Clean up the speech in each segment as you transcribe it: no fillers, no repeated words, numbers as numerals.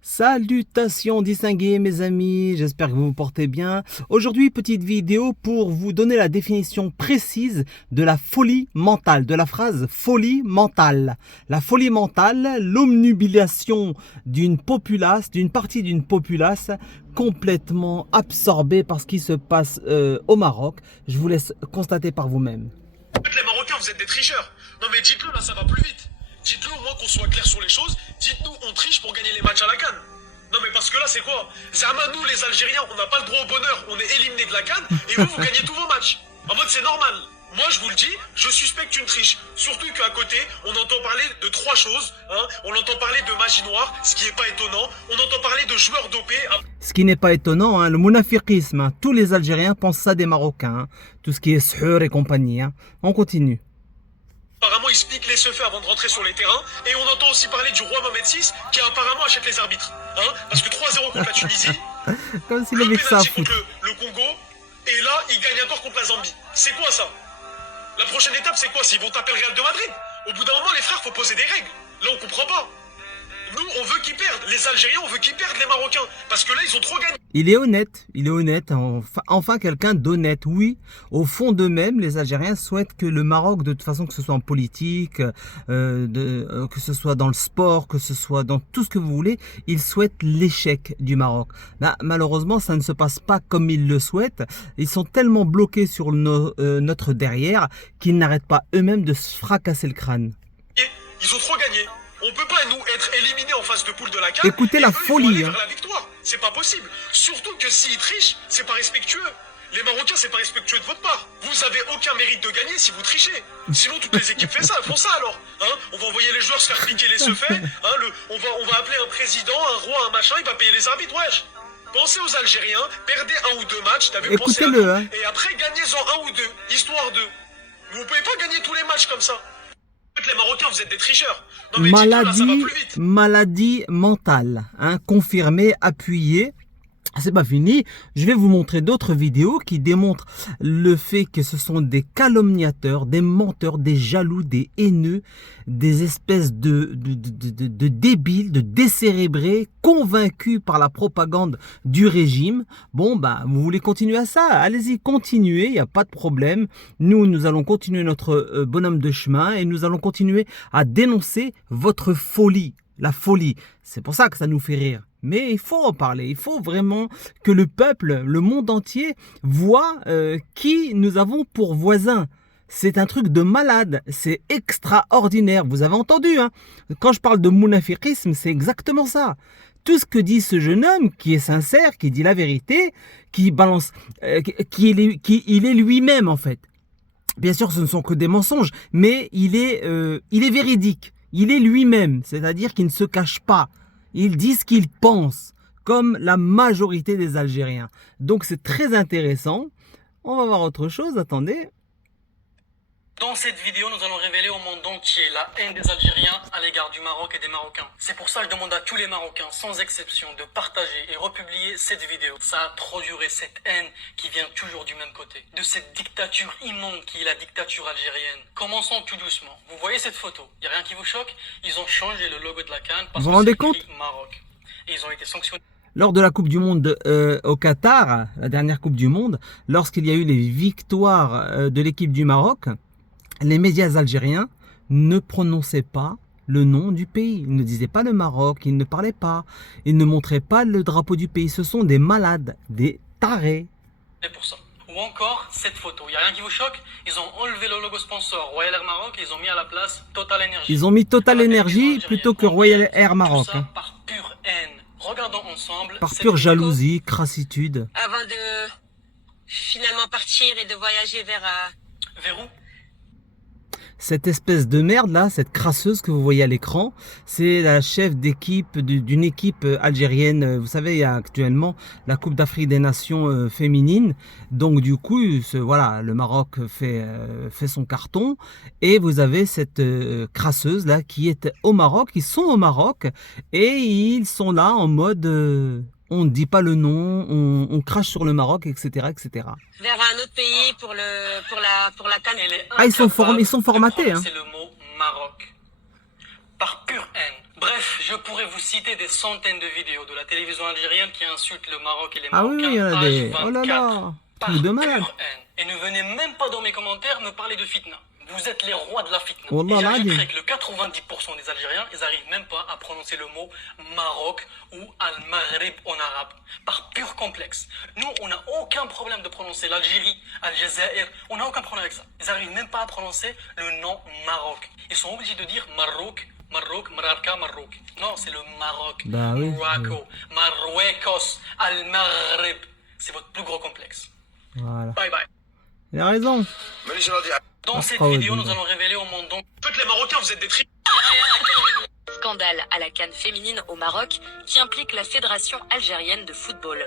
Salutations distingués mes amis, j'espère que vous vous portez bien. Aujourd'hui, petite vidéo pour vous donner la définition précise de la folie mentale, de la phrase folie mentale. La folie mentale, l'omnubilation d'une populace, d'une partie d'une populace complètement absorbée par ce qui se passe au Maroc. Je vous laisse constater par vous-même. Les Marocains, vous êtes des tricheurs. Non mais dites-le, là ça va plus vite. Dites-le au moins qu'on soit clair sur les choses. Dites-nous, on triche pour gagner les matchs à la CAN. Non mais parce que là c'est quoi? Zama, nous les Algériens, on n'a pas le droit au bonheur. On est éliminés de la CAN et vous, vous gagnez tous vos matchs. En mode c'est normal. Moi je vous le dis, je suspecte une triche. Surtout qu'à côté, on entend parler de trois choses. On entend parler de magie noire, ce qui n'est pas étonnant. On entend parler de joueurs dopés. Ce qui n'est pas étonnant, le munafiqisme. Tous les Algériens pensent ça des Marocains. Tout ce qui est suhur et compagnie. On continue. Apparemment, ils se piquent les feux avant de rentrer sur les terrains. Et on entend aussi parler du roi Mohamed VI qui apparemment achète les arbitres. Parce que 3-0 contre la Tunisie, Comme s'il le avait que ça à pénalty foutre. contre le Congo, et là, il gagne encore contre la Zambie. C'est quoi ça? La prochaine étape, c'est quoi? S'ils vont taper le Real de Madrid? Au bout d'un moment, les frères, faut poser des règles. Là, on comprend pas. Nous, on veut qu'ils perdent. Les Algériens, on veut qu'ils perdent les Marocains. Parce que là, ils ont trop gagné. Il est honnête, enfin quelqu'un d'honnête, oui. Au fond d'eux-mêmes, les Algériens souhaitent que le Maroc, de toute façon, que ce soit en politique, que ce soit dans le sport, que ce soit dans tout ce que vous voulez, ils souhaitent l'échec du Maroc. Là, malheureusement, ça ne se passe pas comme ils le souhaitent. Ils sont tellement bloqués sur notre derrière qu'ils n'arrêtent pas eux-mêmes de se fracasser le crâne. Ils ont trop gagné. On peut pas, nous, être éliminés en phase de poule de la CAN. Écoutez et la eux, ils vont folie, aller vers la victoire. C'est pas possible. Surtout que s'ils trichent, c'est pas respectueux. Les Marocains, c'est pas respectueux de votre part. Vous avez aucun mérite de gagner si vous trichez. Sinon, toutes les équipes font ça alors. On va envoyer les joueurs se faire piquer les secrets. On va appeler un président, un roi, un machin, il va payer les arbitres, wesh. Pensez aux Algériens, perdez un ou deux matchs, t'as vu, pensez à Écoutez-le, nous, et après gagnez-en un ou deux, histoire de. Vous pouvez pas gagner tous les matchs comme ça. Les Marocains, vous êtes des tricheurs. Non mais dites-le, là, ça va plus vite. Maladie mentale, confirmée, appuyée. C'est pas fini, je vais vous montrer d'autres vidéos qui démontrent le fait que ce sont des calomniateurs, des menteurs, des jaloux, des haineux, des espèces de débiles, de décérébrés, convaincus par la propagande du régime. Bon, bah, vous voulez continuer à ça? Allez-y, continuez, il n'y a pas de problème. Nous allons continuer notre bonhomme de chemin et nous allons continuer à dénoncer votre folie. La folie, c'est pour ça que ça nous fait rire. Mais il faut en parler, il faut vraiment que le peuple, le monde entier voit qui nous avons pour voisins. C'est un truc de malade, c'est extraordinaire. Vous avez entendu, quand je parle de munafiqisme, c'est exactement ça. Tout ce que dit ce jeune homme, qui est sincère, qui dit la vérité, qui balance, il est lui-même en fait. Bien sûr, ce ne sont que des mensonges, mais il est véridique. Il est lui-même, c'est-à-dire qu'il ne se cache pas. Il dit ce qu'il pense, comme la majorité des Algériens. Donc c'est très intéressant. On va voir autre chose, attendez. Dans cette vidéo, nous allons révéler au monde entier la haine des Algériens à l'égard du Maroc et des Marocains. C'est pour ça que je demande à tous les Marocains, sans exception, de partager et republier cette vidéo. Ça a trop duré, cette haine qui vient toujours du même côté. De cette dictature immonde qui est la dictature algérienne. Commençons tout doucement. Vous voyez cette photo? Il n'y a rien qui vous choque? Ils ont changé le logo de la CAN parce vous que rendez c'est compte? écrit Maroc. Et ils ont été sanctionnés. Lors de la Coupe du Monde au Qatar, la dernière Coupe du Monde, lorsqu'il y a eu les victoires de l'équipe du Maroc, les médias algériens ne prononçaient pas le nom du pays. Ils ne disaient pas le Maroc, ils ne parlaient pas. Ils ne montraient pas le drapeau du pays. Ce sont des malades, des tarés. C'est pour ça. Ou encore cette photo. Il n'y a rien qui vous choque? Ils ont enlevé le logo sponsor Royal Air Maroc et ils ont mis à la place Total Energy. Ils ont mis Total Energy plutôt que Royal Air Maroc. Tout ça par pure haine. Regardons ensemble. Par pure jalousie, crassitude. Avant de finalement partir et de voyager Vers où? Cette espèce de merde là, cette crasseuse que vous voyez à l'écran, c'est la chef d'équipe d'une équipe algérienne. Vous savez, il y a actuellement la Coupe d'Afrique des Nations féminine. Donc du coup, voilà, le Maroc fait son carton. Et vous avez cette crasseuse là qui est au Maroc, ils sont au Maroc. Et ils sont là en mode... on ne dit pas le nom, on crache sur le Maroc, etc., etc. vers un autre pays pour la CAN. Ah, ils sont formatés. C'est le mot Maroc. Par pure haine. Bref, je pourrais vous citer des centaines de vidéos de la télévision algérienne qui insultent le Maroc et les Ah oui, Marocains. oui, il y en a des... H24, Oh là là, par truc de malade. pure haine. Et ne venez même pas dans mes commentaires me parler de fitna. Vous êtes les rois de la fitna. Wallah, Et j'ajouterais l'adil. que le 90% des Algériens, ils arrivent même pas à prononcer le mot Maroc ou Al-Maghrib en arabe. Par pur complexe. Nous, on n'a aucun problème de prononcer l'Algérie, Al-Jazair. On n'a aucun problème avec ça. Ils arrivent même pas à prononcer le nom Maroc. Ils sont obligés de dire Maroc, Maroc, Mararka, Maroc. Non, c'est le Maroc. Bah oui, Morocco, Marruecos, Al-Maghrib. C'est votre plus gros complexe. Voilà. Bye bye. Il a raison. Dans cette Ah, vidéo, ouais, nous ouais. allons révéler au monde donc En fait, les Marocains, vous êtes des tricheurs. Scandale à la CAN féminine au Maroc qui implique la Fédération algérienne de football.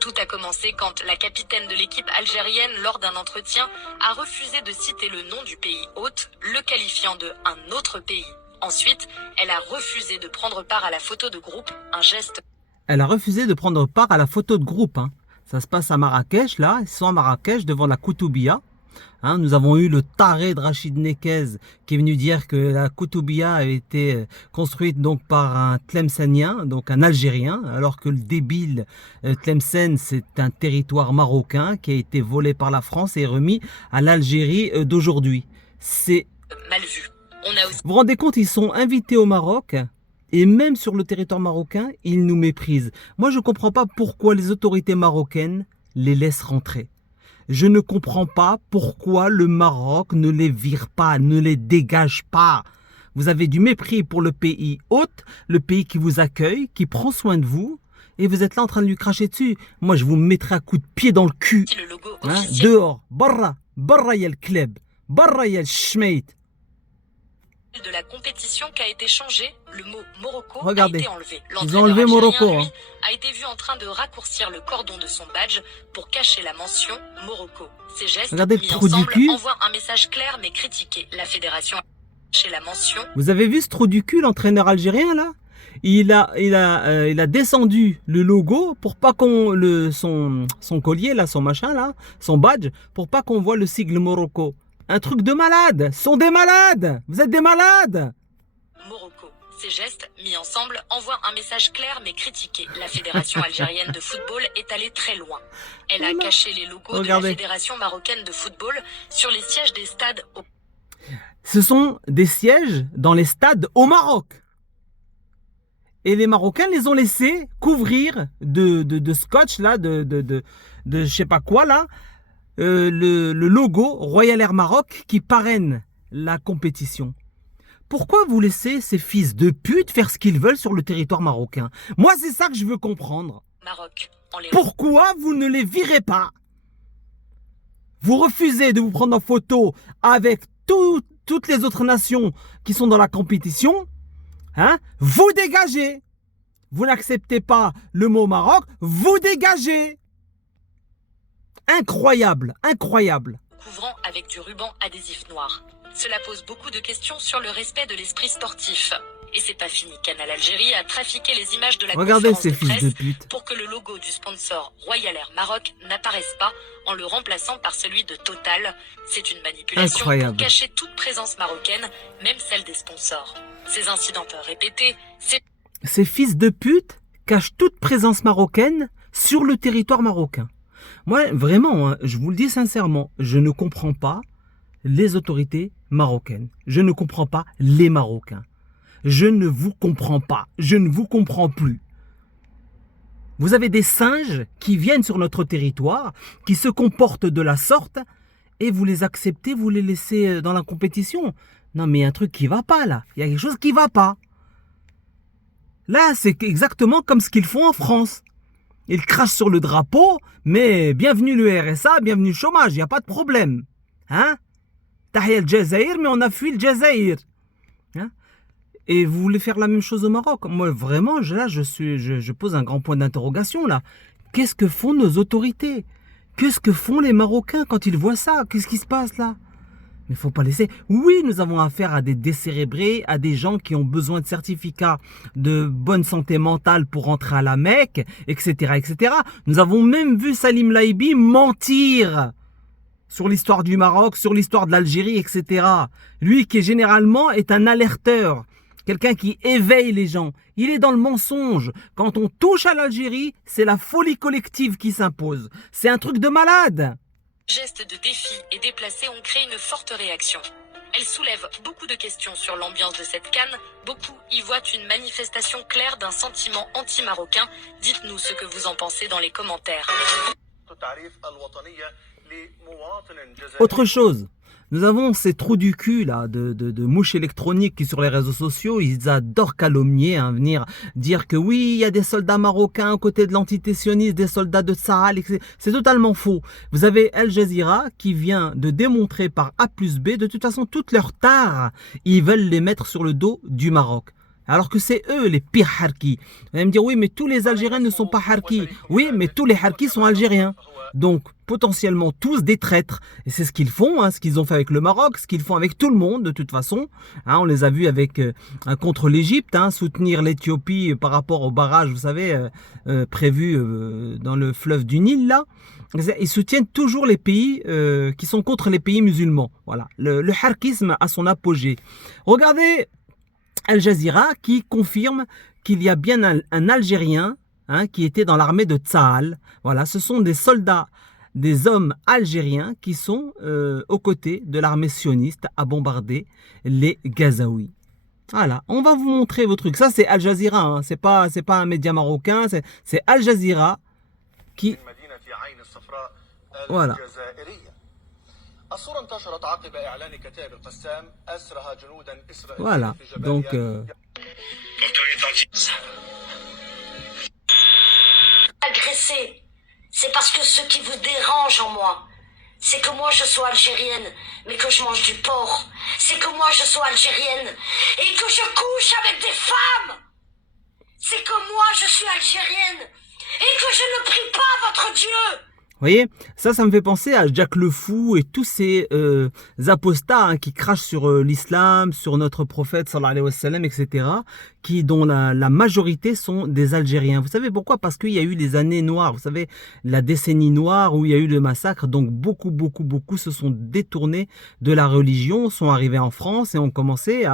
Tout a commencé quand la capitaine de l'équipe algérienne, lors d'un entretien, a refusé de citer le nom du pays hôte, le qualifiant de « un autre pays ». Ensuite, elle a refusé de prendre part à la photo de groupe, un geste Elle a refusé de prendre part à la photo de groupe. Hein. Ça se passe à Marrakech, là. Ils sont à Marrakech, devant la Koutoubia. Hein, nous avons eu le taré de Rachid Nekez qui est venu dire que la Koutoubia avait été construite donc par un Tlemcenien, donc un Algérien, alors que le débile Tlemcen, c'est un territoire marocain qui a été volé par la France et remis à l'Algérie d'aujourd'hui. C'est... mal vu. On a aussi Vous vous rendez compte, ils sont invités au Maroc et même sur le territoire marocain, ils nous méprisent. Moi, je ne comprends pas pourquoi les autorités marocaines les laissent rentrer. Je ne comprends pas pourquoi le Maroc ne les vire pas, ne les dégage pas. Vous avez du mépris pour le pays hôte, le pays qui vous accueille, qui prend soin de vous, et vous êtes là en train de lui cracher dessus. Moi, je vous mettrai un coup de pied dans le cul. le logo Hein, officiel dehors, barra, barra y'a le club, barra y'a le schmeit. de la compétition qui a été changé, le mot Morocco Regardez. a été enlevé. Ils L'entraîneur ont enlevé algérien, Morocco, lui, hein. a été vu en train de raccourcir le cordon de son badge pour cacher la mention Morocco. Ces gestes Regardez le mis trou du ensemble cul. envoient un message clair mais critiqué. La fédération chez la mention Vous avez vu ce trou du cul, l'entraîneur algérien là? Il a descendu le logo pour pas qu'on son collier là, son machin là, son badge, pour pas qu'on voit le sigle Morocco. Un truc de malade. Ce sont des malades. Vous êtes des malades. Morocco. Ces gestes, mis ensemble, envoient un message clair mais critiqué. La Fédération algérienne de football est allée très loin. Elle a Voilà. caché les logos de Regardez. la Fédération marocaine de football sur les sièges des stades au Ce sont des sièges dans les stades au Maroc. Et les Marocains les ont laissés couvrir de scotch là, de je sais pas quoi là, le logo Royal Air Maroc qui parraine la compétition. Pourquoi vous laissez ces fils de pute faire ce qu'ils veulent sur le territoire marocain? Moi, c'est ça que je veux comprendre. Maroc. En les Pourquoi vous ne les virez pas? Vous refusez de vous prendre en photo avec toutes les autres nations qui sont dans la compétition. Hein? Vous dégagez. Vous n'acceptez pas le mot Maroc, vous dégagez. Incroyable, incroyable. couvrant avec du ruban adhésif noir. Cela pose beaucoup de questions sur le respect de l'esprit sportif. Et c'est pas fini. Canal Algérie a trafiqué les images de la Regardez conférence ces de fils presse de pute. pour que le logo du sponsor Royal Air Maroc n'apparaisse pas en le remplaçant par celui de Total. C'est une manipulation Incroyable. pour cacher toute présence marocaine, même celle des sponsors. Ces incidents répétés, c'est Ces fils de pute cachent toute présence marocaine sur le territoire marocain. Moi, vraiment, hein, je vous le dis sincèrement, je ne comprends pas les autorités marocaines. Je ne comprends pas les Marocains. Je ne vous comprends pas. Je ne vous comprends plus. Vous avez des singes qui viennent sur notre territoire, qui se comportent de la sorte, et vous les acceptez, vous les laissez dans la compétition. Non, mais il y a un truc qui va pas là. Il y a quelque chose qui va pas. Là, c'est exactement comme ce qu'ils font en France. Ils crachent sur le drapeau, mais bienvenue le RSA, bienvenue le chômage, il n'y a pas de problème. Hein? Tahia le Jazaïr, mais on a fui le Jazaïr. Hein? Et vous voulez faire la même chose au Maroc? Moi, vraiment, là, je pose un grand point d'interrogation, là. Qu'est-ce que font nos autorités? Qu'est-ce que font les Marocains quand ils voient ça? Qu'est-ce qui se passe, là? Mais il ne faut pas laisser. Oui, nous avons affaire à des décérébrés, à des gens qui ont besoin de certificats de bonne santé mentale pour rentrer à la Mecque, etc., etc. Nous avons même vu Salim Laibi mentir sur l'histoire du Maroc, sur l'histoire de l'Algérie, etc. Lui qui généralement est un alerteur quelqu'un qui éveille les gens. Il est dans le mensonge. Quand on touche à l'Algérie, c'est la folie collective qui s'impose. C'est un truc de malade. Gestes de défi et déplacés ont créé une forte réaction. Elle soulève beaucoup de questions sur l'ambiance de cette CAN. Beaucoup y voient une manifestation claire d'un sentiment anti-marocain. Dites-nous ce que vous en pensez dans les commentaires. Autre chose, nous avons ces trous du cul là de mouches électroniques qui sur les réseaux sociaux, ils adorent calomnier, hein, venir dire que oui, il y a des soldats marocains aux côtés de l'entité sioniste, des soldats de Tsahal, etc. C'est totalement faux. Vous avez Al Jazeera qui vient de démontrer par A plus B, de toute façon, toutes leurs tares, ils veulent les mettre sur le dos du Maroc. Alors que c'est eux les pires harkis. Vous allez me dire, oui, mais tous les Algériens ne sont pas harkis. Oui, mais tous les harkis sont algériens. Donc, potentiellement tous des traîtres. Et c'est ce qu'ils font, hein, ce qu'ils ont fait avec le Maroc, ce qu'ils font avec tout le monde, de toute façon. Hein, on les a vus avec contre l'Égypte, hein, soutenir l'Éthiopie par rapport au barrage, vous savez, prévu dans le fleuve du Nil, là. Ils soutiennent toujours les pays qui sont contre les pays musulmans. Voilà, le harkisme a son apogée. Regardez Al Jazeera qui confirme qu'il y a bien un Algérien, hein, qui était dans l'armée de Tsahal. Voilà, ce sont des soldats, des hommes algériens qui sont aux côtés de l'armée sioniste à bombarder les Gazaouis. Voilà, on va vous montrer vos trucs. Ça, c'est Al Jazeera, hein. C'est pas un média marocain, c'est Al Jazeera qui... Voilà. Voilà, donc... Agressé, c'est parce que ce qui vous dérange en moi, c'est que moi je sois algérienne, mais que je mange du porc. C'est que moi je sois algérienne et que je couche avec des femmes. C'est que moi je suis algérienne et que je ne prie pas votre Dieu. Vous voyez, ça me fait penser à Jack le Fou et tous ces apostats, hein, qui crachent sur l'islam, sur notre prophète, sallallahu alayhi wa sallam, etc., dont la majorité sont des Algériens. Vous savez pourquoi? Parce qu'il y a eu les années noires, vous savez, la décennie noire où il y a eu le massacre, donc beaucoup se sont détournés de la religion, sont arrivés en France et ont commencé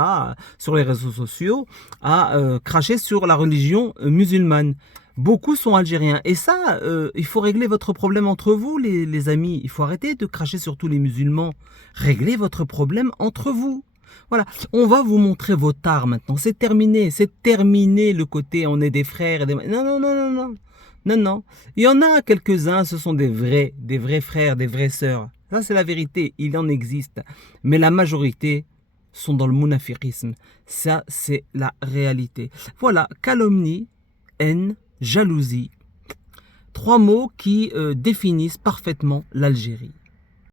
sur les réseaux sociaux, à cracher sur la religion musulmane. Beaucoup sont algériens. Et ça, il faut régler votre problème entre vous, les amis. Il faut arrêter de cracher sur tous les musulmans. Réglez votre problème entre vous. Voilà. On va vous montrer vos tares maintenant. C'est terminé. C'est terminé le côté on est des frères. Et des... Non. Il y en a quelques-uns, ce sont des vrais frères, des vraies sœurs. Ça, c'est la vérité. Il en existe. Mais la majorité sont dans le munafiqisme. Ça, c'est la réalité. Voilà. Calomnie, haine, jalousie, 3 mots qui définissent parfaitement l'Algérie.